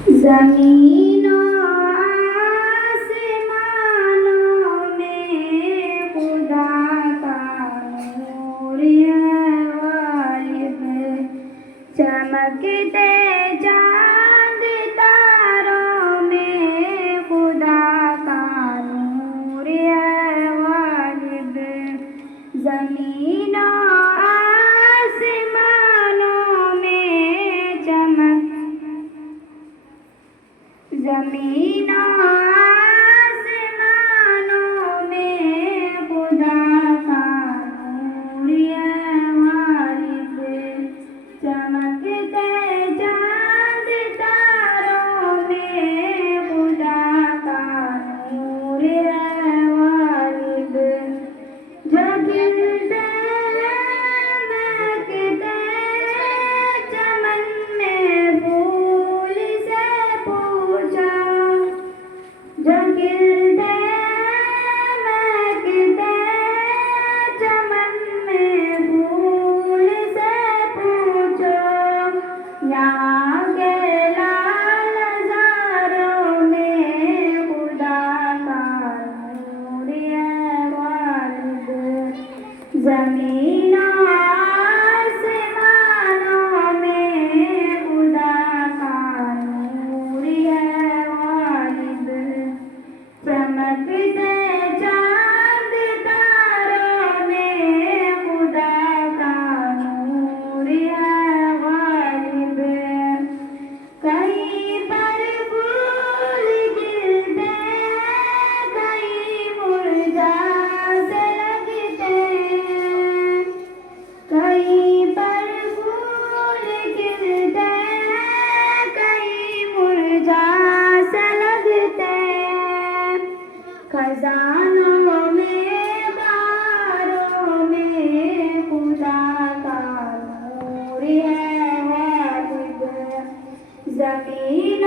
زمین و آسمانوں میں خدا کا نور ہے غالب، چمکتے چاند تاروں میں خدا کا نور ہے غالب، زمین و آسمانوں میں زمین و آسمانوں میں خدا کا نور ہے غالب، چمکتے چاند تاروں میں خدا کا نور ہے غالب، جو کھلتے مہکتے چمن میں پھول سے پوچھا، جو کھلتے مہکتے چمن میں پھول سے پوچھو، یہاں کے لال ہزاروں میں خدا کا نور ہے غالب، زمین و آسمانوں میں خدا کا نور ہے غالب، چمکتے چاند تاروں میں خدا کا نور ہے غالب، کہیں پر پھول کھلتے کہیں مرجھا سے لگتے، کہیں پر پھول کھلتے کہیں مرجھا سے لگتے، خزانوں میں بہاروں میں خدا کا نور ہے غالب، زمین